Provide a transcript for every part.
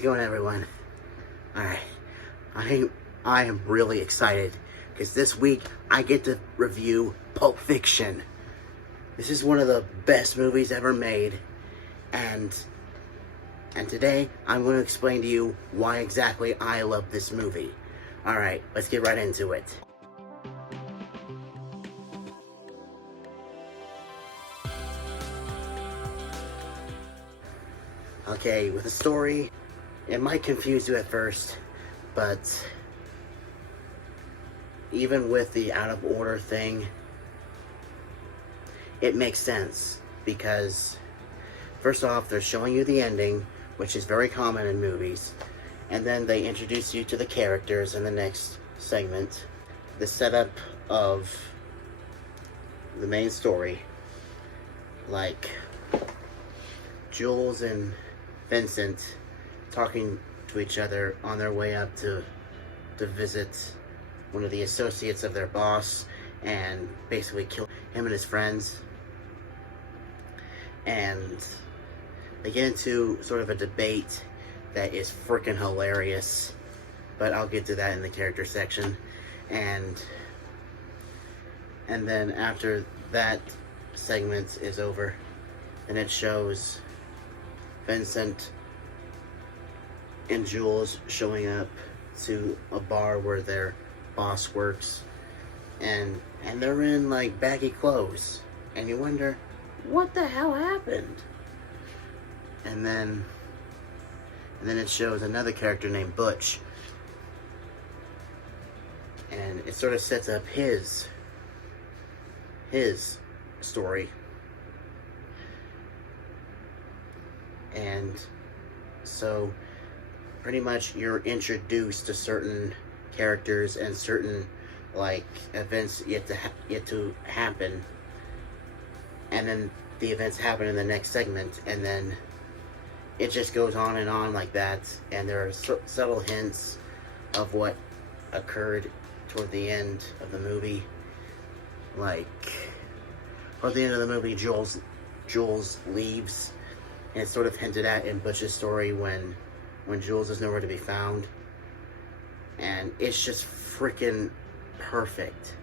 it going, everyone? Alright, I am really excited because this week I get to review Pulp Fiction. This is one of the best movies ever made, and today I'm going to explain to you why exactly I love this movie. Alright, let's get right into it. Okay, with the story, it might confuse you at first, but even with the out of order thing, it makes sense because first off, they're showing you the ending, which is very common in movies, and then they introduce you to the characters in the next segment. The setup of the main story, like Jules and Vincent talking to each other on their way up to visit one of the associates of their boss and basically kill him and his friends. And they get into sort of a debate that is freaking hilarious, but I'll get to that in the character section. And then after that segment is over, then it shows Vincent and Jules showing up to a bar where their boss works, and they're in like baggy clothes, and you wonder what the hell happened. And then it shows another character named Butch, and it sort of sets up his story. And so pretty much you're introduced to certain characters and certain like events yet to happen, and then the events happen in the next segment, and then it just goes on and on like that. And there are subtle hints of what occurred toward the end of the movie. Like toward the end of the movie, Jules leaves. And it's sort of hinted at in Butch's story when Jules is nowhere to be found. And it's just freaking perfect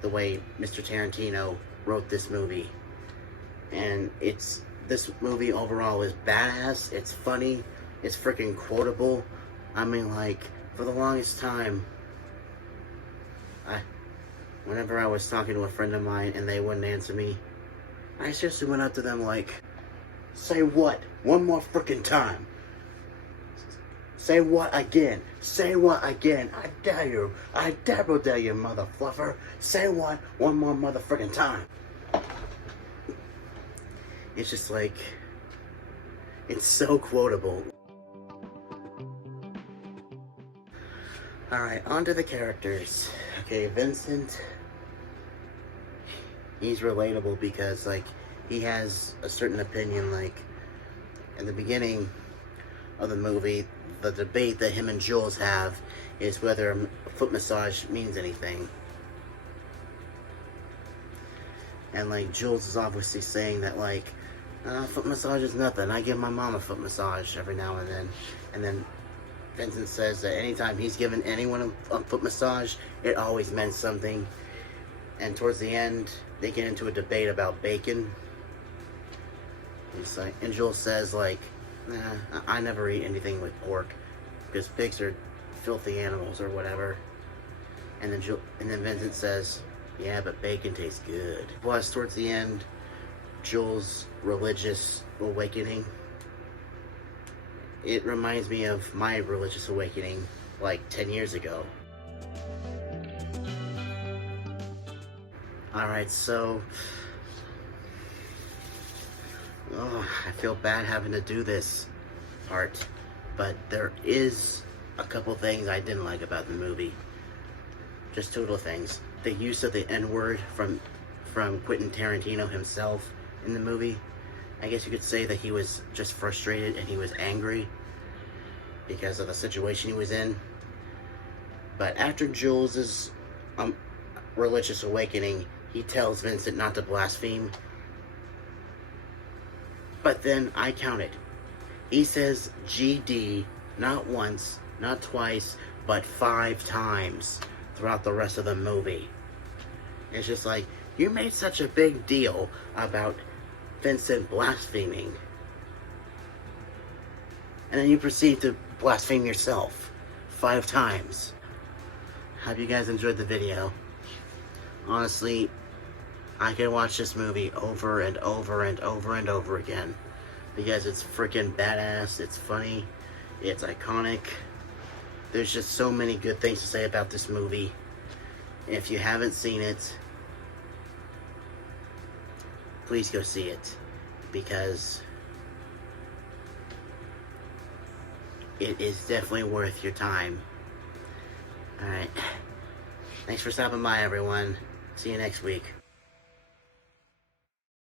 the way Mr. Tarantino wrote this movie. And this movie overall is badass, it's funny, it's freaking quotable. I mean, like, for the longest time, whenever I was talking to a friend of mine and they wouldn't answer me, I seriously went up to them like, say what? One more freaking time. Say what again? Say what again? I dare you. I double dare you, mother fluffer. Say what? One more motherfucking time. It's just like, it's so quotable. Alright, on to the characters. Okay, Vincent, he's relatable because, like, he has a certain opinion. Like, in the beginning of the movie, the debate that him and Jules have is whether a foot massage means anything. And, like, Jules is obviously saying that, like, foot massage is nothing. I give my mom a foot massage every now and then. And then Vincent says that anytime he's given anyone a foot massage, it always meant something. And towards the end, they get into a debate about bacon. Like, and Jules says, like, nah, I never eat anything with pork because pigs are filthy animals or whatever. And then Vincent says, yeah, but bacon tastes good. Plus, towards the end, Jules' religious awakening, it reminds me of my religious awakening like 10 years ago. Alright, so I feel bad having to do this part, but there is a couple things I didn't like about the movie. Just two little things. The use of the N-word from Quentin Tarantino himself in the movie. I guess you could say that he was just frustrated and he was angry because of the situation he was in. But after Jules's religious awakening, he tells Vincent not to blaspheme. But then I counted He says GD not once, not twice, but 5 times throughout the rest of the movie. It's just like, you made such a big deal about Vincent blaspheming, and then you proceed to blaspheme yourself 5 times. Hope you guys enjoyed the video. Honestly, I could watch this movie over and over and over and over again, because it's freaking badass, it's funny, it's iconic. There's just so many good things to say about this movie. If you haven't seen it, please go see it, because it is definitely worth your time. Alright. Thanks for stopping by, everyone. See you next week.